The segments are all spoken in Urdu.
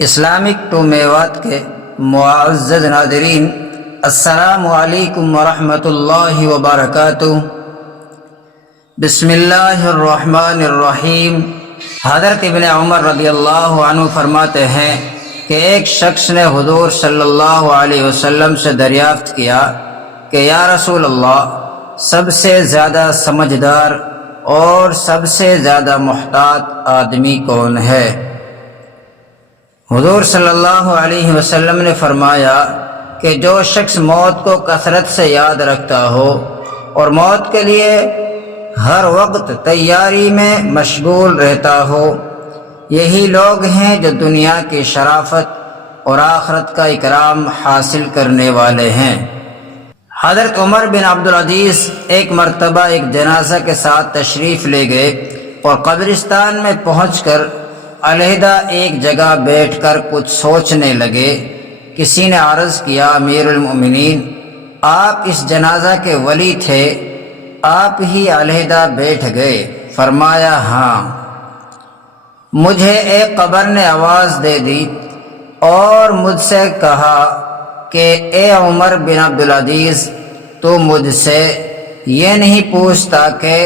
اسلامک ٹو میوات کے معزز ناظرین، السلام علیکم ورحمۃ اللہ وبرکاتہ۔ بسم اللہ الرحمن الرحیم۔ حضرت ابن عمر رضی اللہ عنہ فرماتے ہیں کہ ایک شخص نے حضور صلی اللہ علیہ وسلم سے دریافت کیا کہ یا رسول اللہ، سب سے زیادہ سمجھدار اور سب سے زیادہ محتاط آدمی کون ہے؟ حضور صلی اللہ علیہ وسلم نے فرمایا کہ جو شخص موت کو کثرت سے یاد رکھتا ہو اور موت کے لیے ہر وقت تیاری میں مشغول رہتا ہو، یہی لوگ ہیں جو دنیا کی شرافت اور آخرت کا اکرام حاصل کرنے والے ہیں۔ حضرت عمر بن عبدالعزیز ایک مرتبہ ایک جنازہ کے ساتھ تشریف لے گئے اور قبرستان میں پہنچ کر علیحدہ ایک جگہ بیٹھ کر کچھ سوچنے لگے۔ کسی نے عرض کیا، امیر المؤمنین، آپ اس جنازہ کے ولی تھے، آپ ہی علیحدہ بیٹھ گئے؟ فرمایا، ہاں۔ مجھے ایک قبر نے آواز دے دی اور مجھ سے کہا کہ اے عمر بن عبدالعزیز، تو مجھ سے یہ نہیں پوچھتا کہ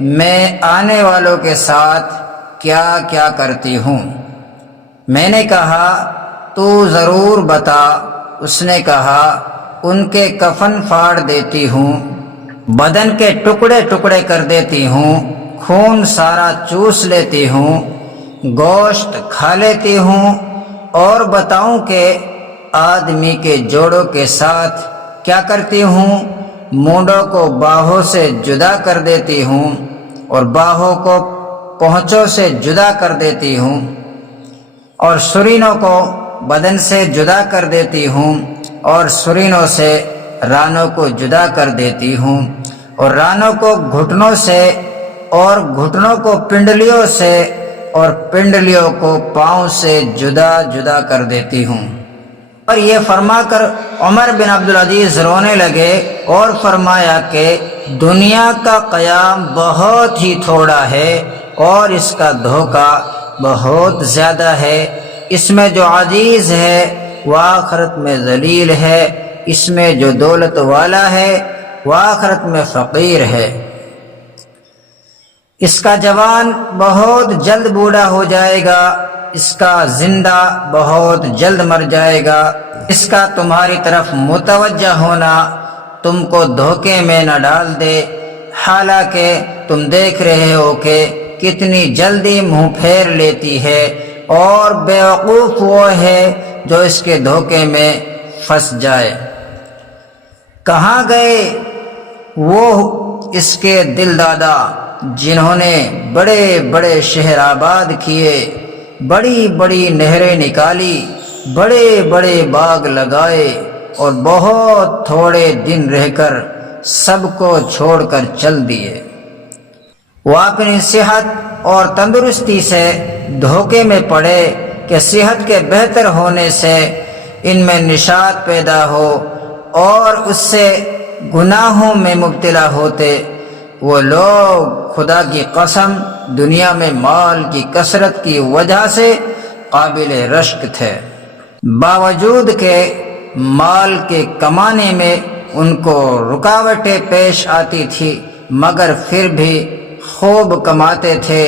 میں آنے والوں کے ساتھ کیا کیا کرتی ہوں؟ میں نے کہا، تو ضرور بتا۔ اس نے کہا، ان کے کفن پھاڑ دیتی ہوں، بدن کے ٹکڑے ٹکڑے کر دیتی ہوں، خون سارا چوس لیتی ہوں، گوشت کھا لیتی ہوں، اور بتاؤں کہ آدمی کے جوڑوں کے ساتھ کیا کرتی ہوں؟ مونڈوں کو باہوں سے جدا کر دیتی ہوں اور باہوں کو پہنچوں سے جدا کر دیتی ہوں، اور سرینوں کو بدن سے جدا کر دیتی ہوں، اور سرینوں سے رانوں کو جدا کر دیتی ہوں، اور رانوں کو گھٹنوں سے، اور گھٹنوں کو پنڈلیوں سے، اور پنڈلیوں کو پاؤں سے جدا جدا کر دیتی ہوں۔ اور یہ فرما کر عمر بن عبدالعزیز رونے لگے اور فرمایا کہ دنیا کا قیام بہت ہی تھوڑا ہے اور اس کا دھوکہ بہت زیادہ ہے۔ اس میں جو عزیز ہے وہ آخرت میں ذلیل ہے، اس میں جو دولت والا ہے وہ آخرت میں فقیر ہے۔ اس کا جوان بہت جلد بوڑھا ہو جائے گا، اس کا زندہ بہت جلد مر جائے گا۔ اس کا تمہاری طرف متوجہ ہونا تم کو دھوکے میں نہ ڈال دے، حالانکہ تم دیکھ رہے ہو کہ کتنی جلدی منہ پھیر لیتی ہے، اور بیوقوف وہ ہے جو اس کے دھوکے میں پھنس جائے۔ کہاں گئے وہ اس کے دل دادا جنہوں نے بڑے بڑے شہر آباد کیے، بڑی بڑی نہریں نکالی، بڑے بڑے باغ لگائے، اور بہت تھوڑے دن رہ کر سب کو چھوڑ کر چل دیے؟ وہ اپنی صحت اور تندرستی سے دھوکے میں پڑے کہ صحت کے بہتر ہونے سے ان میں نشاط پیدا ہو اور اس سے گناہوں میں مبتلا ہوتے۔ وہ لوگ خدا کی قسم دنیا میں مال کی کثرت کی وجہ سے قابل رشک تھے، باوجود کہ مال کے کمانے میں ان کو رکاوٹیں پیش آتی تھی، مگر پھر بھی خوب کماتے تھے۔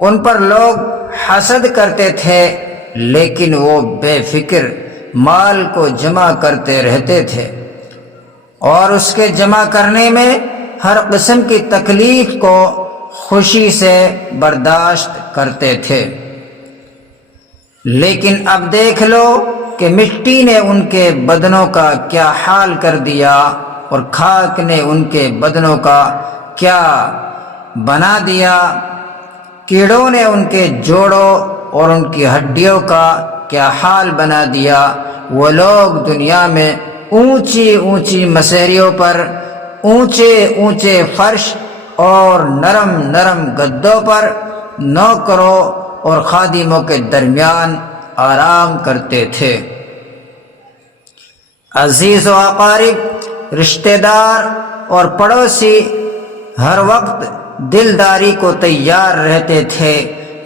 ان پر لوگ حسد کرتے تھے، لیکن وہ بے فکر مال کو جمع کرتے رہتے تھے، اور اس کے جمع کرنے میں ہر قسم کی تکلیف کو خوشی سے برداشت کرتے تھے۔ لیکن اب دیکھ لو کہ مٹی نے ان کے بدنوں کا کیا حال کر دیا، اور خاک نے ان کے بدنوں کا کیا بنا دیا۔ کیڑوں نے ان کے جوڑوں اور ان کی ہڈیوں کا کیا حال بنا دیا۔ وہ لوگ دنیا میں اونچی اونچی مسیریوں پر، اونچے اونچے فرش اور نرم نرم گدوں پر نوکروں اور خادموں کے درمیان آرام کرتے تھے۔ عزیز و اقارب، رشتہ دار اور پڑوسی ہر وقت دلداری کو تیار رہتے تھے،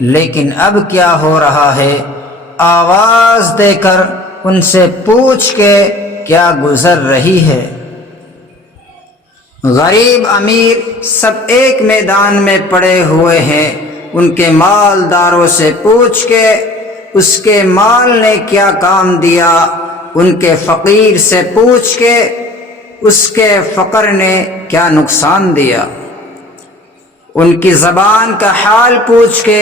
لیکن اب کیا ہو رہا ہے؟ آواز دے کر ان سے پوچھ کے کیا گزر رہی ہے۔ غریب امیر سب ایک میدان میں پڑے ہوئے ہیں، ان کے مالداروں سے پوچھ کے اس کے مال نے کیا کام دیا، ان کے فقیر سے پوچھ کے اس کے فقر نے کیا نقصان دیا، ان کی زبان کا حال پوچھ کے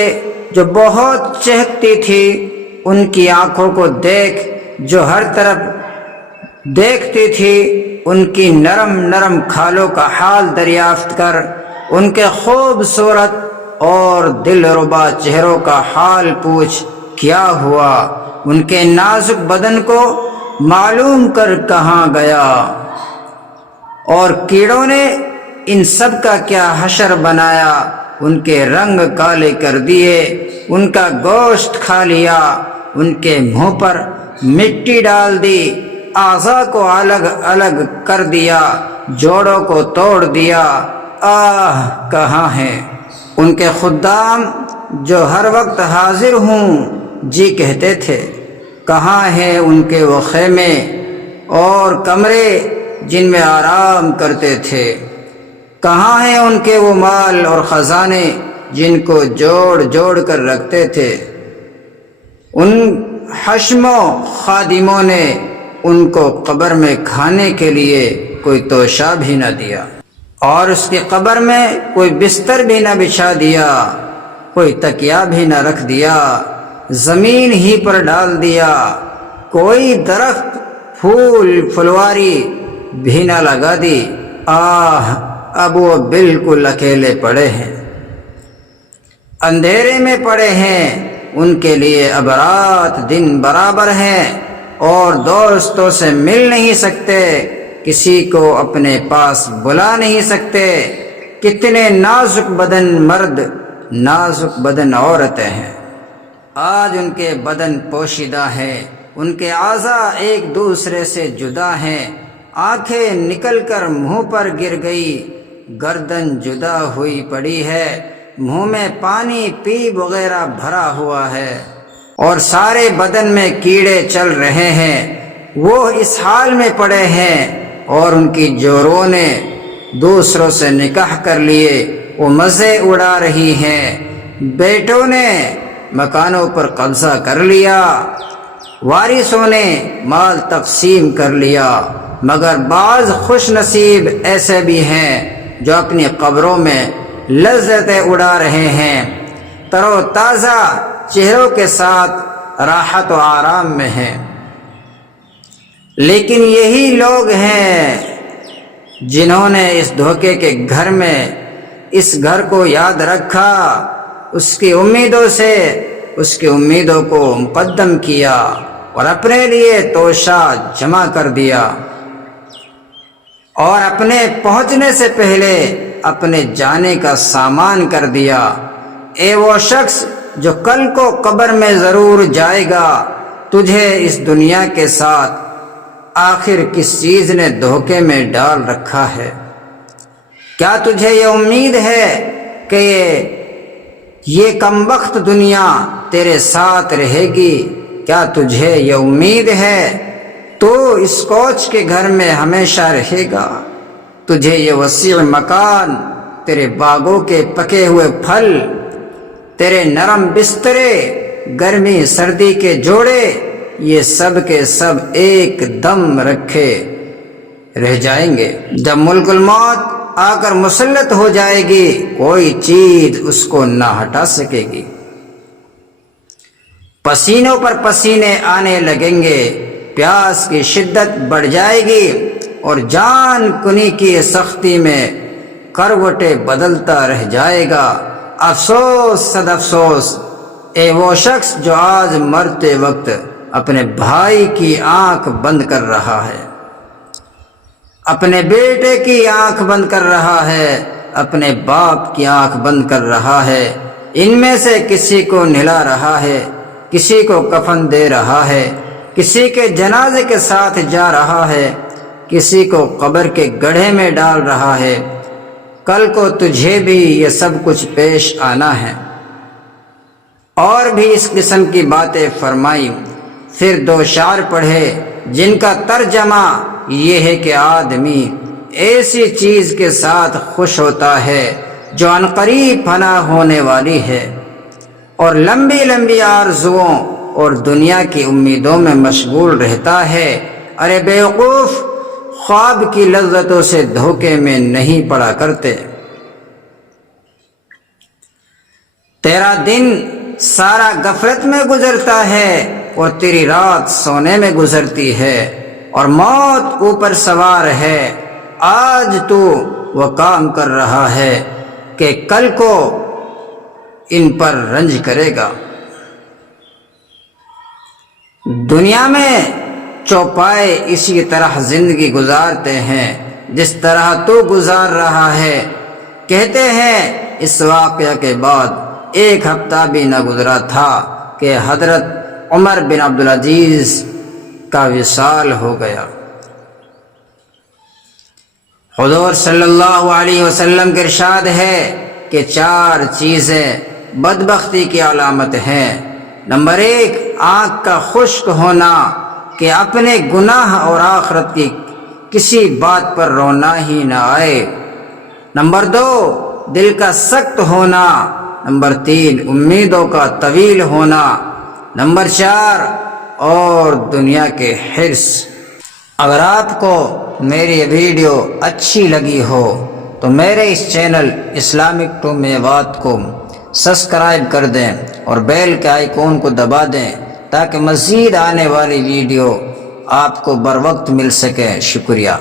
جو بہت چہکتی تھی، ان کی آنکھوں کو دیکھ جو ہر طرف دیکھتی تھی، ان کی نرم نرم کھالوں کا حال دریافت کر ان کے خوبصورت اور دل ربا چہروں کا حال پوچھ کیا ہوا، ان کے نازک بدن کو معلوم کر کہاں گیا، اور کیڑوں نے ان سب کا کیا حشر بنایا، ان کے رنگ کالے کر دیے، ان کا گوشت کھا لیا، ان کے منہ پر مٹی ڈال دی، اعضاء کو الگ الگ کر دیا، جوڑوں کو توڑ دیا، آہ کہاں ہیں ان کے خدام جو ہر وقت حاضر ہوں جی کہتے تھے، کہاں ہیں ان کے وہ خیمے اور کمرے جن میں آرام کرتے تھے، کہاں ہیں ان کے وہ مال اور خزانے جن کو جوڑ جوڑ کر رکھتے تھے۔ ان حشموں خادموں نے ان کو قبر میں کھانے کے لیے کوئی توشہ بھی نہ دیا، اور اس کی قبر میں کوئی بستر بھی نہ بچھا دیا، کوئی تکیہ بھی نہ رکھ دیا، زمین ہی پر ڈال دیا، کوئی درخت پھول پھلواری بھی نہ لگا دی، آہ اب وہ بالکل اکیلے پڑے ہیں، اندھیرے میں پڑے ہیں، ان کے لیے اب رات دن برابر ہیں، اور دوستوں سے مل نہیں سکتے، کسی کو اپنے پاس بلا نہیں سکتے، کتنے نازک بدن مرد نازک بدن عورتیں ہیں، آج ان کے بدن پوشیدہ ہیں، ان کے اعضاء ایک دوسرے سے جدا ہیں، آنکھیں نکل کر منہ پر گر گئی، گردن جدا ہوئی پڑی ہے، منہ میں پانی پیپ وغیرہ بھرا ہوا ہے، اور سارے بدن میں کیڑے چل رہے ہیں، وہ اس حال میں پڑے ہیں، اور ان کی جوڑوں نے دوسروں سے نکاح کر لیے، وہ مزے اڑا رہی ہیں، بیٹوں نے مکانوں پر قبضہ کر لیا، وارثوں نے مال تقسیم کر لیا، مگر بعض خوش نصیب ایسے بھی ہیں جو اپنی قبروں میں لذتیں اڑا رہے ہیں، تر و تازہ چہروں کے ساتھ راحت و آرام میں ہیں۔ لیکن یہی لوگ ہیں جنہوں نے اس دھوکے کے گھر میں اس گھر کو یاد رکھا، اس کی امیدوں سے اس کی امیدوں کو مقدم کیا، اور اپنے لیے توشہ جمع کر دیا، اور اپنے پہنچنے سے پہلے اپنے جانے کا سامان کر دیا۔ اے وہ شخص جو کل کو قبر میں ضرور جائے گا، تجھے اس دنیا کے ساتھ آخر کس چیز نے دھوکے میں ڈال رکھا ہے؟ کیا تجھے یہ امید ہے کہ یہ کمبخت دنیا تیرے ساتھ رہے گی؟ کیا تجھے یہ امید ہے تو اس کوچ کے گھر میں ہمیشہ رہے گا؟ تجھے یہ وسیع مکان، تیرے باغوں کے پکے ہوئے پھل، تیرے نرم بسترے، گرمی سردی کے جوڑے، یہ سب کے سب ایک دم رکھے رہ جائیں گے۔ جب ملک الموت آ کر مسلط ہو جائے گی، کوئی چیز اس کو نہ ہٹا سکے گی، پسینوں پر پسینے آنے لگیں گے، پیاس کی شدت بڑھ جائے گی، اور جان کنی کی سختی میں کروٹیں بدلتا رہ جائے گا۔ افسوس صد افسوس، اے وہ شخص جو آج مرتے وقت اپنے بھائی کی آنکھ بند کر رہا ہے، اپنے بیٹے کی آنکھ بند کر رہا ہے، اپنے باپ کی آنکھ بند کر رہا ہے، ان میں سے کسی کو نہلا رہا ہے، کسی کو کفن دے رہا ہے، کسی کے جنازے کے ساتھ جا رہا ہے، کسی کو قبر کے گڑھے میں ڈال رہا ہے۔ کل کو تجھے بھی یہ سب کچھ پیش آنا ہے۔ اور بھی اس قسم کی باتیں فرمائی۔ پھر 2 شعر پڑھے جن کا ترجمہ یہ ہے کہ آدمی ایسی چیز کے ساتھ خوش ہوتا ہے جو عنقریب فنا ہونے والی ہے، اور لمبی لمبی آرزوؤں اور دنیا کی امیدوں میں مشغول رہتا ہے۔ ارے بیوقوف، خواب کی لذتوں سے دھوکے میں نہیں پڑا کرتے۔ تیرا دن سارا غفلت میں گزرتا ہے اور تیری رات سونے میں گزرتی ہے، اور موت اوپر سوار ہے۔ آج تو وہ کام کر رہا ہے کہ کل کو ان پر رنج کرے گا۔ دنیا میں چوپائے اسی طرح زندگی گزارتے ہیں جس طرح تو گزار رہا ہے۔ کہتے ہیں اس واقعہ کے بعد 1 ہفتہ بھی نہ گزرا تھا کہ حضرت عمر بن عبدالعزیز کا وصال ہو گیا۔ حضور صلی اللہ علیہ وسلم کا ارشاد ہے کہ 4 چیزیں بدبختی کی علامت ہیں۔ نمبر 1، آنکھ کا خشک ہونا کہ اپنے گناہ اور آخرت کی کسی بات پر رونا ہی نہ آئے۔ نمبر 2، دل کا سخت ہونا۔ نمبر 3، امیدوں کا طویل ہونا۔ نمبر 4، اور دنیا کے حرص۔ اگر آپ کو میری ویڈیو اچھی لگی ہو تو میرے اس چینل اسلامک 2 میوات کو سبسکرائب کر دیں اور بیل کے آئیکن کو دبا دیں تاکہ مزید آنے والی ویڈیو آپ کو بر وقت مل سکے۔ شکریہ۔